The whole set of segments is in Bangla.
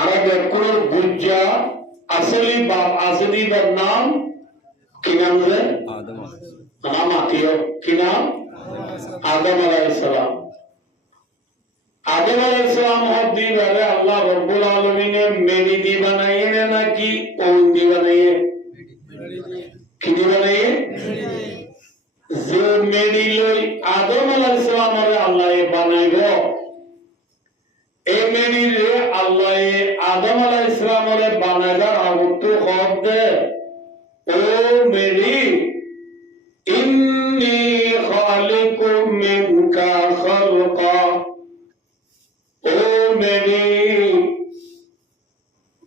আরবের কোন বুজ্জা আসলি বাপ নাম কি নাম রে? নাম আত্মীয় কি নাম? আদম আলাইহিস সালাম। আদম আলাইহিস সালাম হদ্দি বারে আল্লাহ রব্বুল আলামিনে মেরি দি বানাইয়ে নাকি ওন দি বানাইয়ে? কি দি বানাইয়ে? যে মেরি লই আদম আলাইহিস সালামরে আল্লাহ বানাইবো, এই মেরি রে আল্লাহ আদম আলাইহিস সালামরে বানাইবার আগতো হদ ও মেরি ইন্নী খালিকুম মিনকা খালকা, ও মেরি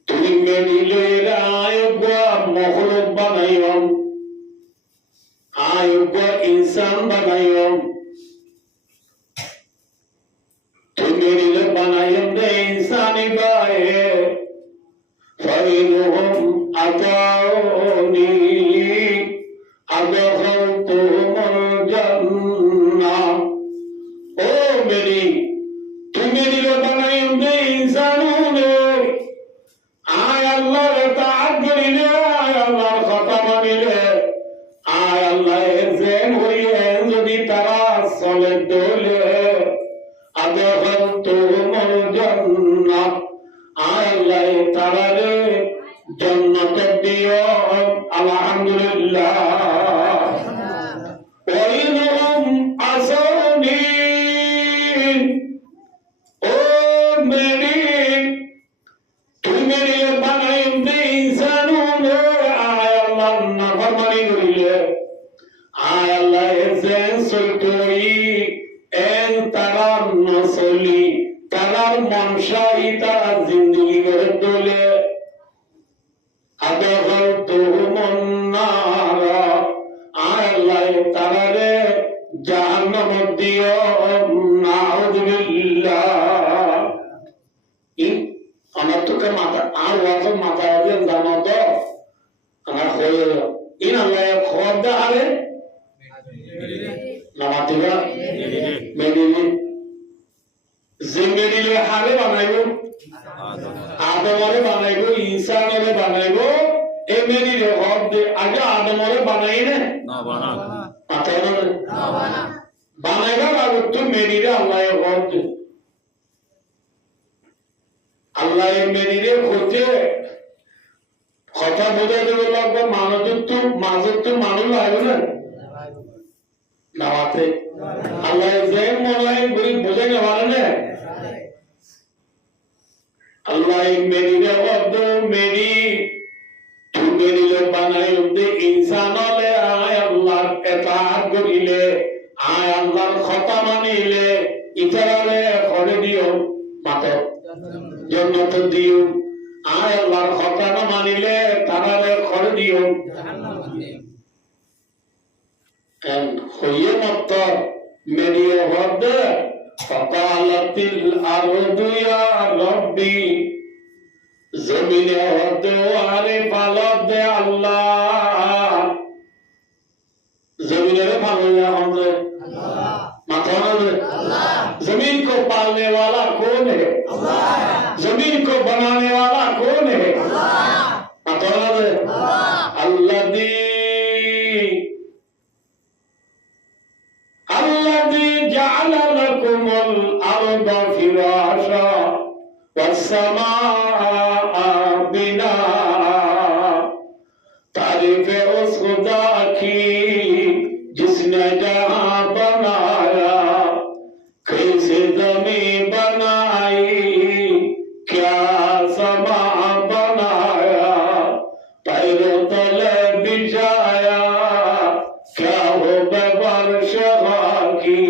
তুমি মেরি লইরা আয়োগা মখলুক বানাইও, আয়োগা ইনসান বানাইও, তুমি মেরি লে বানাইও দে ইনসানি বায়ে ফাইনুহুম আতাউনি আদখালতুহুমুল জান্নাহ, ও মেরি তুমি দিলে বানাইও দে ইনসানুনে আয় আল্লাহর তাআত করিলে, আয় আল্লাহর কথা মানিলে, আয় আল্লাহর জেন হইয়ে যদি তারা চলে দলে আদখালতুহুমুল জান্নাহ, আয় আল্লাহ তারারে জান্নাত দিও। আলহামদুলিল্লাহ। ওয়াইনহুম আসানি, ও মেরি তুমি মেরি বানাইও দে ইনসানুনে আয় আল্লাহ নাফরমানি করিলে, আয় আল্লাহ জেন সইতই এন তারা নসলি তারার মনসাই তারা জিন্দগি করে তোলে আদখালতুহুমুন নার, আয় আল্লাহ তারারে জাহান্নাম দিও। নাউযুবিল্লাহ। আমার তোকে মাথা আর ওয়াজের মাথা দিয়ে জানো তো আমার হয়ে ইন আল্লাহ খবর দে আরে নামাতিবা মেডিলি যে মেডিলে হারে বানাইবো, আদমরে বানাইবো, ইনসানরে বানাইবো, এই মেডিলে হক দে আগে আদমরে বানাই না বানা মাথা না বানা বানাইবার আগে তো মেডিলে আল্লাহ হক দে, আল্লাহ মেরিরে হতে কথা বোঝা দেবে লাগবে, মানুষ মানুষ লাগবে না নামাতে আল্লাহ যে মনে গরিব বোঝা গে পারে না। আল্লাহ মেরিরে হদ মেরি তু মেরিলে বানাই দে ইনসানলে, আয় আল্লাহর ইতাআত করিলে, আয় আল্লাহর কথা মানিলে, ইতরারে করে দিও মাতে জান্নাত দিও, আয় আল্লাহর কথা না মানিলে তারারে করে দিও জাহান্নাম দিও। এন হইয়ে মত মেরিয়ে হদ ফাকালাতিল আরদু ইয়া রাব্বি, জমিনে হদ আরে পালব দে আল্লাহ, জমিনে পালব দে আল্লাহ, माथा जमीन को पालने वाला कौन है? जमीन को बनाने वाला कौन है? अल्लादी जअल लकुमुल अर्दा फिराशा वस्समाआ बिना, तारीफ उस खुदा की जिसने जहां बनाया, कैसे ज़मीन बनाई क्या समा बनाया, पैरों तले बिछाया क्या हो बर्श की,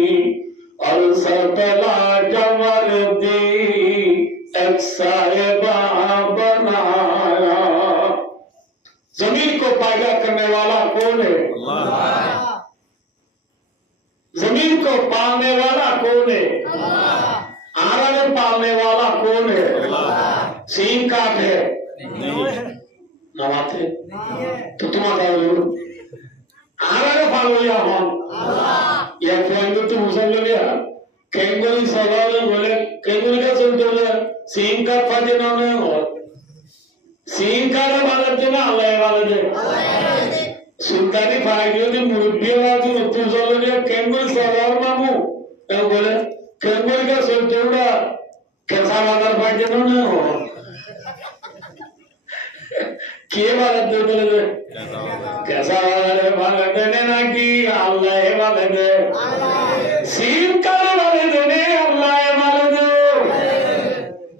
और सतला जमर दी एक साहिबा बनाया। जमीन को पैदा करने वाला कौन है? अल्लाह। जमीन को पालने वाला कौन है? अल्लाह। आरा पालने वाला कौन है? अल्लाह। सीन काट है नवाते तो तुम्हारा आरा पाल लिया हम अल्लाह, या कोई तो मुसल लिया কেঙ্গুলি সবালে বলে কেঙ্গুলি কা চলতে হলে সিং কা ফাজে না হয় সিং কারে বালে দে না আল্লাহ বালে দে সুলতানি ফাইডিও দি মুরব্বি বাজু নতুন চলে কেঙ্গুলি সবার মামু বলে কেঙ্গুলি কা চলতে হলে কেসা বাজার ফাজে না হয় কে বালে দে বলে कैसा वाले देने ना कि अल्लाह वाले दे सीम करे वाले देने अल्लाह वाले दे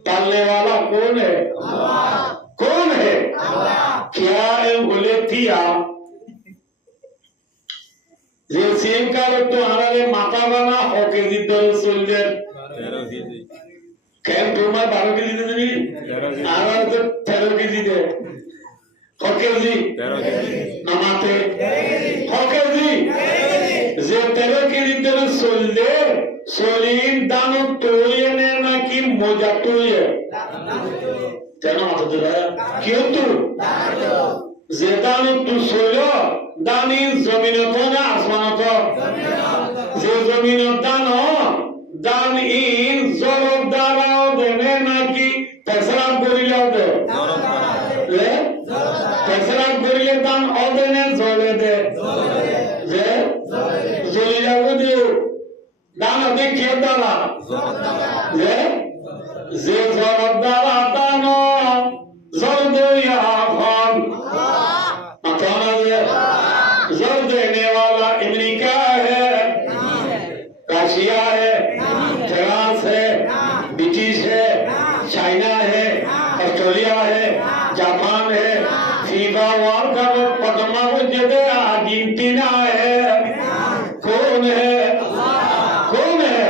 पालने वाला कौन है कौन है क्या है बोले थिया जे सीम करे तो हमारे माता बना होके जिधर सोल्जर 13 केजी कैम तुम्हारे 12 केजी दे नहीं हमारे तो 13 KG they Hokelzi, namate, Hokelzi, je tero kiri tero solde, solin dano toye ne na ki moja toye. Tero mato tera, kyo tu? Je dano tu solyo, dani zaminoto na asmanoto. Je zaminoto dano, dani zoro darao dene na ki pesarab gorilao de. Le? pesarab gorile dan odene zole de. Je? Zole jago de. Dan ode kyo dala? Je? Je zoro dala dano, zor do ya khan. Matana je? Zor dene wala Amerika hai, Russia hai, France hai, British hai, China hai, Australia hai, Japan है फीफा वर्ल्ड कप पद्मा को जीते अर्जेंटीना है कौन है कौन है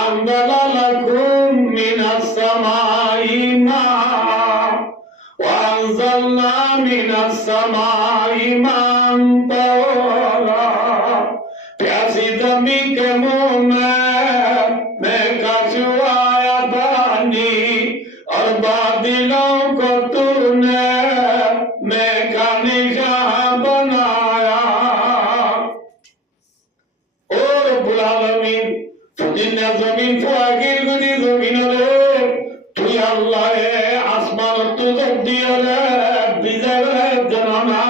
अंदललकुम मिनस समाई मा वअंज़लना मिनस समाई मान तौला प्यासी जमी के मुंह में कछुआया पानी और बादलों को तूने मैं का निशान बनाया और बुलालमीन फुदिना जमीन फुआगिल गुदी जमीन रे तू अल्लाह है आसमान तू जब दिया रे बिजल है जनाना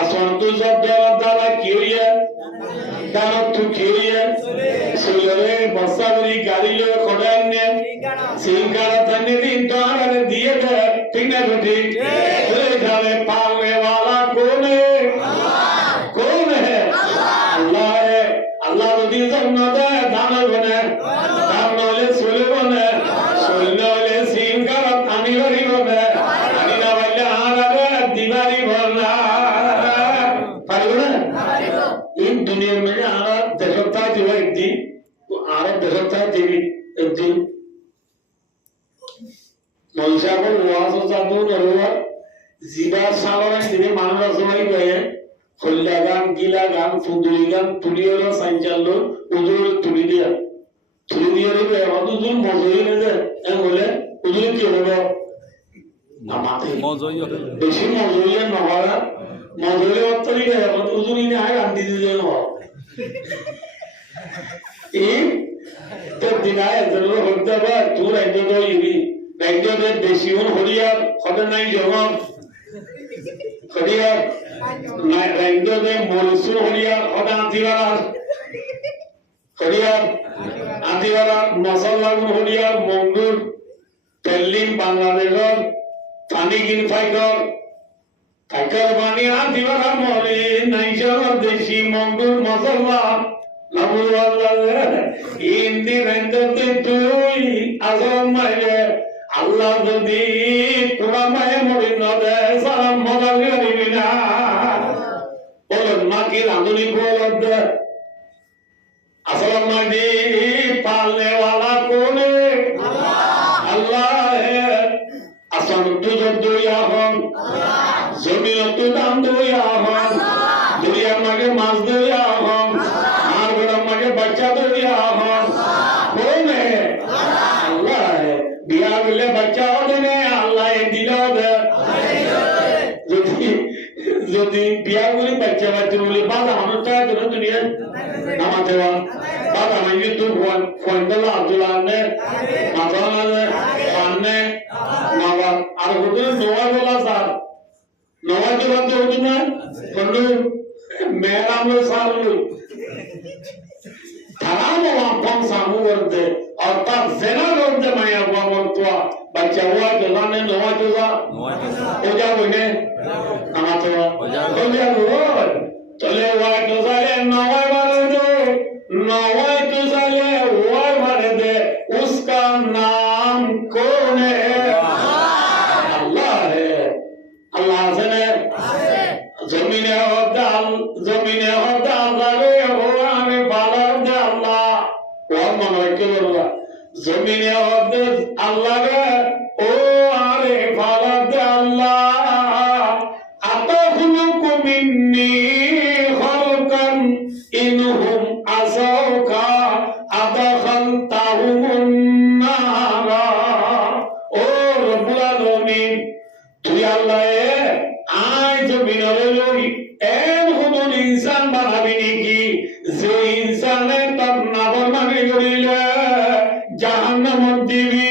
आसमान तू जब दिया दाला क्यों है दाला तू क्यों है सुलरे बसावरी गाड़ी ले खड़ा ने सिंगारा तन्ने दिन तो आने दिए थे तीन रोटी ले जावे पालने वाला कौन है कौन है अल्लाह है अल्लाह तो दिन सब न दे दाना बने दाना ले सोले बने सोले ले सिंगारा तानी वाली बने तानी ना वाले आना दीवारी बना पारिबो ना इन दुनिया में आना देशता जीवा एक दिन आना देशता जीवी एक दिन মলসাবর ওয়াজ জাদু নরওয়া জিবা সালান দিনে মানরা সবাই কয়ে খল্লা গান গিলা গান ফুদুলি গান তুলিওর সাইজাল্লো উদুর তুলি দিয়া রে অদুজুল মজুরি নে এ বলে উদুর কি হলো না মাতে মজুরি হবে বেশি মজুরি না হওয়া মজুরি অত্তরি রে উদুরি নে আই গান দিতে দেন হ এই তো দিনায় জরুর হতে বা তুই রাইতো তো ইবি রাইতো দে দেশিউন হরিয়া খদে নাই জমন হরিয়া নাই রাইতো দে মরসুর হরিয়া খদা দিওয়ালা হরিয়া আদিওয়ালা মশাল্লাগুন হরিয়া মঙ্গুর তেলিম বাংলাদেশর পানি কিন ফাইকর ফাইকর পানি আদিওয়ালা মরে নাইজর দেশি মঙ্গুর মশাল্লা লাবু আল্লাহ ইন্দি রাইতোতে তুই আজম মাইরে আল্লাহ যদি কুরামায়ে মরি নদে সালাম মদালি হইবি না বলেন মাকি রাঁধুনি বলদ আসলাম মাদি পালনে वाला कौन है अल्लाह है আসমান তু দুইয়া হন জমিন তু দাম দুইয়া হন দুনিয়ার মাঝে মাছ দুইয়া হন আর গড়ার মাঝে বাচ্চা দুইয়া হন कौन है अल्लाह है बिया गले बच्चा होने अल्लाह दिल दे যদি বিয়া করে বাচ্চা বাচ্চা বলে বাবা আমরা তো দুনিয়া নামাতে বাবা আমি তো ফোনটা আব্দুল্লাহনে মাথানে পান্নে মাবা আর হুজুর নোয়া বলা স্যার নোয়া কি বাদ হুজুর না ফন্ডু মেরামলো সারলো তারাও আপন সামু করতে অর্থাৎ জেনা করতে মায়া বাবরতোয়া বাচ্চা ওয়া গলানে নোয়া জোজা ওজা বইনে আমাতোয়া ওজা ওই চলে ওয়া জোজালে নোয়া বারে দে নোয়া জোজালে ওয়া বারে দে उसका नाम कौन है अल्लाह है अल्लाह से जमीने होता अल्लाह रे हो आने वाला दे अल्लाह वो मन रखे बोला जमीने होता अल्लाह रे ओ आने वाला दे अल्लाह अतखलुकु मिन्नी खल्कन इनहुम असौका अदखलतहुमुन नारा ओ रब्बुल आलमीन তুই আল্লাহ আয় জমিনে লই এর কোন ইনসান বানাবি নাকি যে ইনসানে তার নাফরমানি করিলে জাহান্নামে দিবি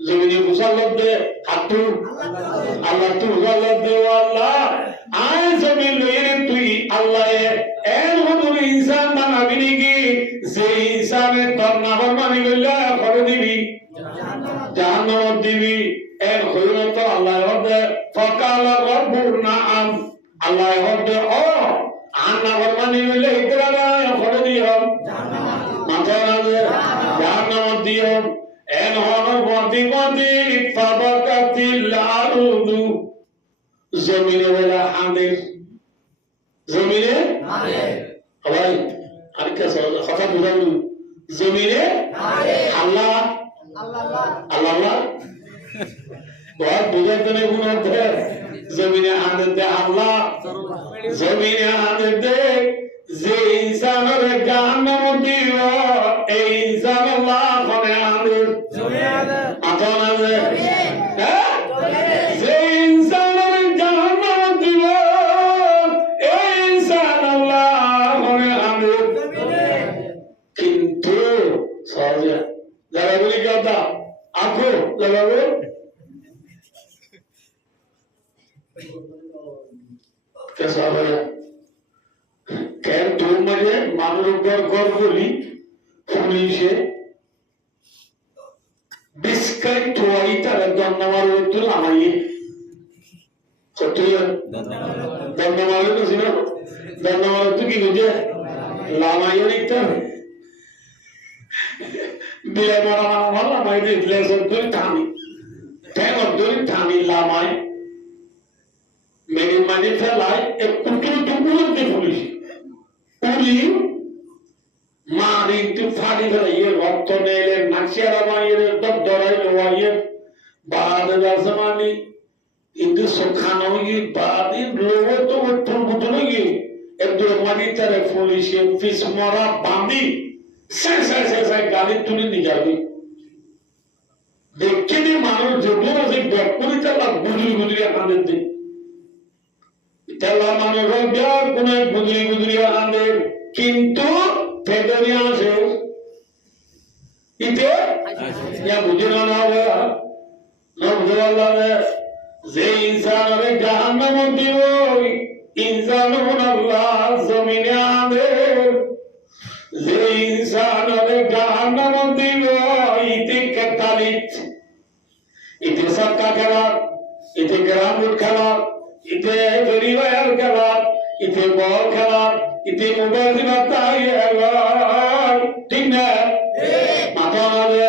জমিনে মুসাল্লাত দে হাতু আল্লাহ তু মুসাল্লাত দে আল্লাহ আয় জমিন লই তুই আল্লাহ এর কোন ইনসান বানাবি নাকি যে ইনসানে তার নাফরমানি করিলে করে দিবি জাহান্নামে দিবি এর খৈরত আল্লাহ হদে ফকাল রব্বুর নাম আল্লাহ হদে ও আন্না ফরমানি হইলে ইতরানা করে দিও মাথা না দে জাহান্নাম দিও এন হন গতি গতি ফাবাকাতিল আরদু জমিনে ওলা হাদের জমিনে হাদের ভাই আর কি কথা বুঝাবো জমিনে হাদের আল্লাহ আল্লাহ बहुत बुजुर्ग ने गुनाह है जमीने आदत अल्लाह जमीने आदत जे इंसान रे जहन्नम दियो ए इंसान अल्लाह कोने आदत जमीने आदत आतना जे इंसान रे जहन्नम दियो ए इंसान अल्लाह कोने आदत किंतु सहज जरा बोली कहता आंखों लगाओ कैसा है कैर दो मजे मानवों गौर बोली पुलिस बिस्किट थोड़ी तरह दन्नवाले तो लामाये सत्य दन्नवाले तो सिना दन्नवाले तो की मुझे लामाये नहीं था बिले मारा वाला मैं भी बिले सब तो थानी तैर और दो थानी लामाये मेरी मानी फैलाई एक कुटुर टुकुर के पुलिस पूरी मारी तो फाड़ी कर ये वक्त ने ले नक्शा मारी ले दब दौड़ाई लोवाई बाद जमाने इंदु सुखाना ये बाद इन लोगों तो वो ठुमठुमगी एक दो मानी तरह पुलिस फिस मारा बांधी से गाली तुनी निकाली देख के भी मानो जो दूर से पूरी तरह गुजरी आने दे तेला मानो रोबिया कुने गुदरी आंदे किंतु फेदरिया से इते या बुझना ना होगा ना बुझवाला ने जे इंसान रे जहन्नम दियो इंसान अल्लाह जमीने आंदे जे इंसान रे जहन्नम दियो इते कतालित इते सबका खेला इते ग्राउंड खेला इते वेरीवायर खेला इते बॉल खेला इते मोबाइल की बात आई है ठीक है माता वाले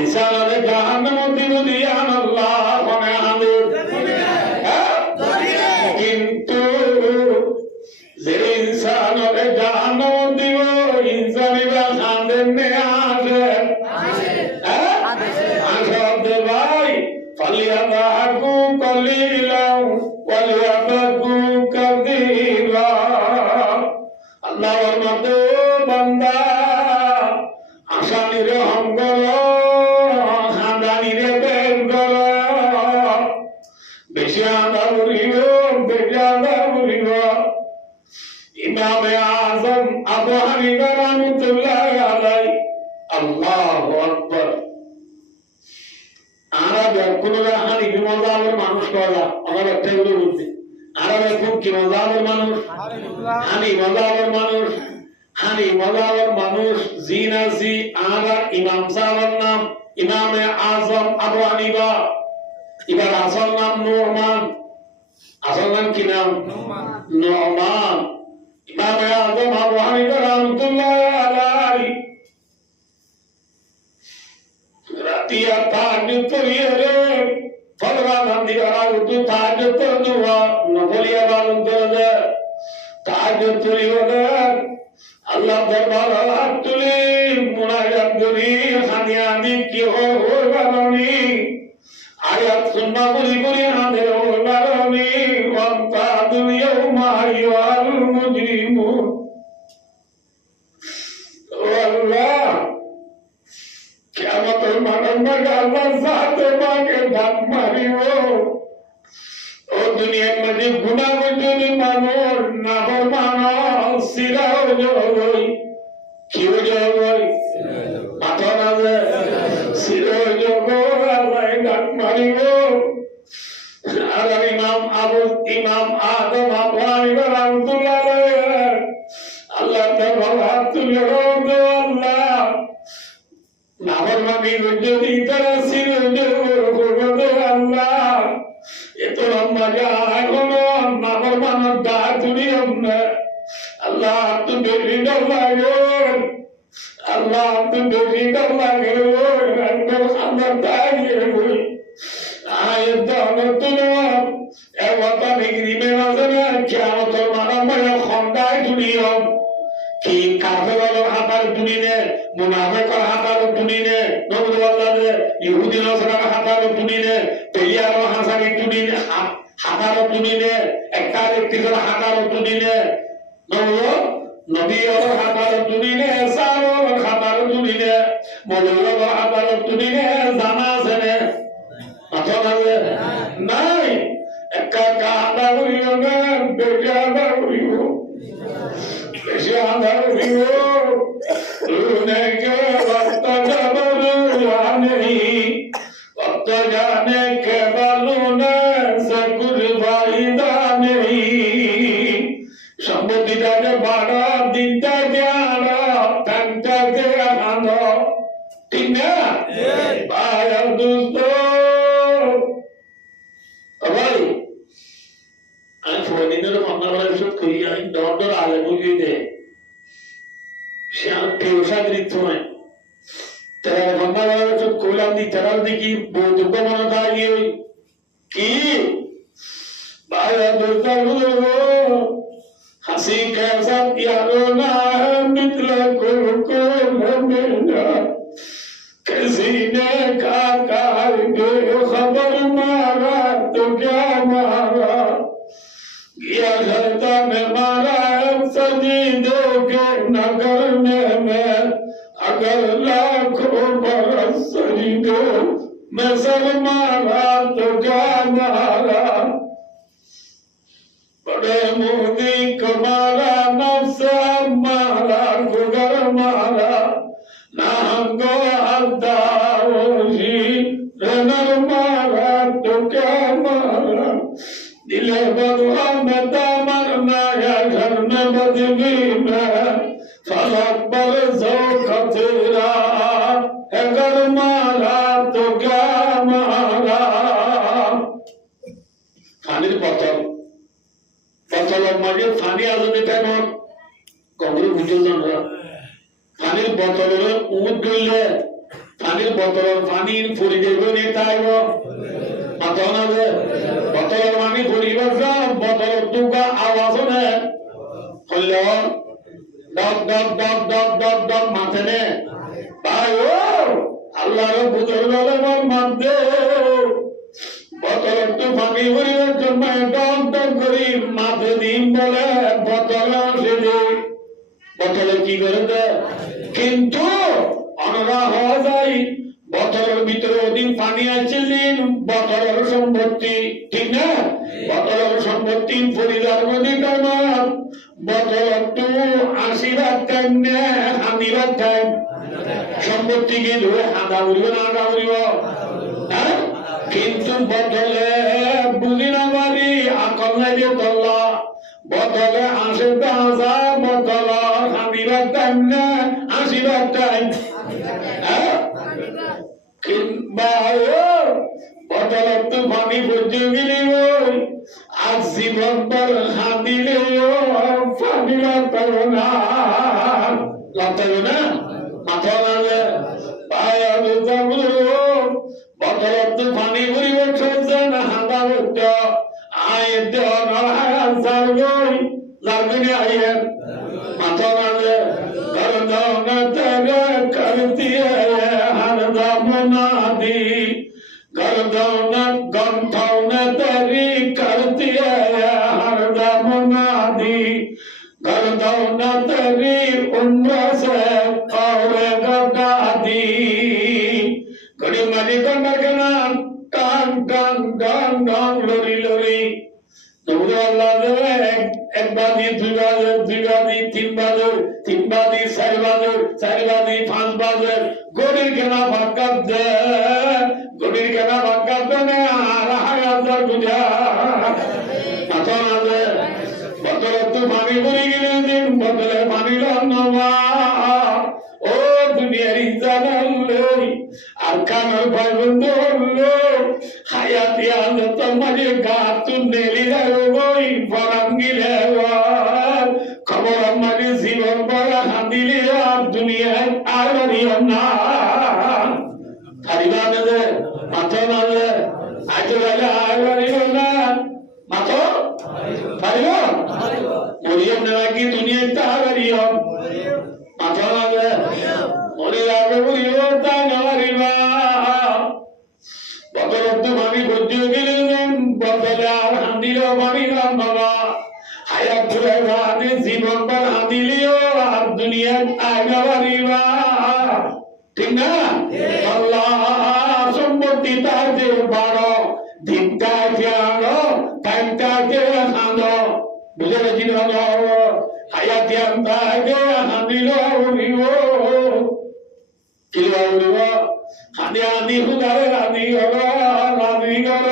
इंसान वाले जहन्नम दिया अल्लाह कोने आंदे किंतु जे इंसान वाले जहन्नम दियो इंसान इबा खांदे ने आगे आगे दे भाई फलियादाकू कलीला वलियाबकू कदीरा अल्लाह वरमतो बंदा आसानी रे हम करो खानदानी रे बेर करो बेशियादा बुरीवो इमाम आज़म अबू हनीफा দেয় কোন হানিফি মাযহাবের মানুষ করা আমার একটা গুলো বলতে আর এখন কি মাযহাবের মানুষ হানিফি মাযহাবের মানুষ হানিফি মাযহাবের মানুষ জিনাসি আর ইমাম সাহেবের নাম ইমামে আজম আবু হানিফা এবার আসল নাম নুমান আসল নাম কি নাম নুমান ইমামে আজম আবু হানিফা রাহমাতুল্লাহ আলাইহি রাতিয়া তাহাজ্জুদ করিয়ে রে ফজর নামাজ আর উঠু তাহাজ্জুদ করে দুয়া নফলিয়া বালন করে তাহাজ্জুদ করিয়ে আল্লাহ দরবারে হাত তুলে মুনাজাত করি খানিয়ানি কি হয় বারনি আয়াত সুন্নাহ বলি করি আমাদের হয় বারনি ওয়ান্তা দুনিয়া মাইয়াল মুজরিমুন আল্লাহ কিয়ামতের মাঠে আল্লাহ সাথে মাকে ডাক মারিব ও দুনিয়ার মধ্যে গুনাহ করে মানুষ নাফরমান সিরাও জগই কিও জগই মাথা না সিরাও জগই আল্লাহ ডাক মারিব আর ইমাম আদম আবু হানিফা রাহমাতুল্লাহ আলাইহি আল্লাহ তাআলা তুলে আল্লাহ নাফরমানি যদি তারা সিরাও জগই আল্লাহ এত লম্বা যায় কোনো নাফরমানের দাঁত তুলিও না আল্লাহ তুমি বেশি ডর লাগে আল্লাহ তুমি বেশি ডর লাগে আমরা দাঁড়িয়ে বই আয়ের দাঁড় তুলো একটা বিক্রি আছে না কেমন মানব খন্ডায় তুলিও কি কাফের হাতার তুলিনে মুনাফেকর হাতার তুলিনে নবুল্লাহ ইহুদি নসরার হাতার তুলিনে তেলিয়ার হাসারি তুলিনে হাতার তুলিনে একটা ব্যক্তির হাতার তুলিনে নবীর হাতার তুলিনে সারর হাতার তুলিনে মৌলুর হাতার তুলিনে জানা আছে না মাথা নাই একটা কাদা করিও না বেশি আদা করিও বেশি আদা করিও উনকে वक्त जबर नहीं वक्त जाने के बालूना से कुछ फायदा नहीं সম্পত্তিটাকে বাড়া দিনটা দেয়ানো টানটাকে আনো ঠিক না ভাই আর দোস্ত ভাই আমি ফোনিনের মামলা বিষয় করি আমি ডর আলে বুঝিয়ে দে সে আর পেশাগৃত নয় তারা মামলা বিষয় করলাম দি তারা দেখি বৌদ্ধ মনে থাকে কি ভাই আর দোস্ত हंसी कैसा यारो ना मित्र को मिलना किसी ने कहा खबर मारा तो क्या मारा गया घरता में मारा सजीदों के न करने में अगर लाखों बरस सजीदों में सर मारा तो क्या मारा बड़े मोदी कमारा नफ्स मारा गुगर मारा नांगो अद्दाओशी रनर मारा तो क्या मारा दिले बदला में दामरना या घर में बदगी में फलक पर जो खतरा अगर मारा तो क्या मारा खाने पत्थर বতলের মাঝে পানি আজনে কেন কবরে বুঝলাম না পানির বোতলে উদ গইলে পানির বোতলের পানি পড়ে যাবে নে তাইব মাথা না যে বোতলের পানি পড়িবার যা বোতলের দুগা আওয়াজ না হলো ডক ডক ডক ডক ডক ডক মাথা নে ভাই ও আল্লাহর বুঝল বলে মানতে বোতলের তো পানি ভরিবার জন্য ডক ডক করি মাথা দিন বলে বোতলে সেজে বোতলে কি করে দেয় কিন্তু অনরা হওয়া যায় বোতলের ভিতরে ওদিন পানি আছে দিন বোতলের সম্পত্তি ঠিক না বোতলের সম্পত্তি পরিবার মধ্যে কারণ বোতলের তো আশীর্বাদ টাইম না হানিবার টাইম সম্পত্তি গেলে হাদা উড়িব না আদা উড়িব হ্যাঁ বদলে বুঝি না বাড়ি আকল নাই যে তল্লা বদলে আসে দাজা বদল হাঁদিবার টাইম না আসিবার টাইম কিংবা বদলত তো পানি পর্য গেলে আজ জীবন পর হাঁদিলে পানি লাগবে না লাগবে না মাথা লাগে পায়ে যাবো বদলত পানি পরিবর্তন না হাঁদা বলছ আয় দেওয়া যাবই লাগবে না আয়ের মাথা লাগে গরদাওনা তেরে করতি হারদা মুনাদি গরদাওনা গন্থাওনা তেরি করতি হারদা মুনাদি গরদাওনা তেরি উন্নসে কৌরে গদাদি গড়ি মারি গন্ডারগনা টান টান টান টান লরি লরি তোমরা আল্লাহ দেবে এক বাদি দুই বাদি তিন বাদি চার বাদি পাঁচ বাজে গড়ির কেনা ভাগ্য দে গড়ির কেনা ভাগ্য দে আর হাজার বুঝা মাথা না দে বদলে তো পানি পড়ে গেলে দিন বদলে পানি লন্নবা ও দুনিয়ার ইজান লই আর কানের ভাই বন্ধু হলো হায়াতি আলত মাঝে গাতুন নেলি রাগই ফরাঙ্গিলে খবর আমাকে জীবন বড় হাঁদিলে আর দুনিয়ায় আর বাড়িও না পারিবা না দে মাথা না দে আজ বেলা আর বাড়িও না মাথা পারিব মরিয়ম নাকি দুনিয়ায় তার বাড়িও মাথা না দে মরি যাবে বলিও তা না পারিবা বদলত মানি গজ্জ গেলেন বদলে আর হাঁদিল মানি রাম বাবা হায়াত ধরে রাতে জীবন পর হাঁদিলিও আর দুনিয়ায় আগে পারিবা ঠিক না আল্লাহ সম্পত্তি তাতে বাড়ো দিনটা জানো টাইমটা জানো বুঝে গেছি না হায়াতি আমরা আগে হাঁদিল উড়িব কি উড়িব হাঁদি হাঁদি হুদারে রাধি গর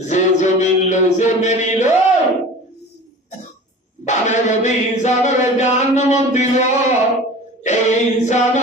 যে জমিন লো যে মেরিল বানে যদি ইনসানের জাহান্নাম দিল এই ইনসান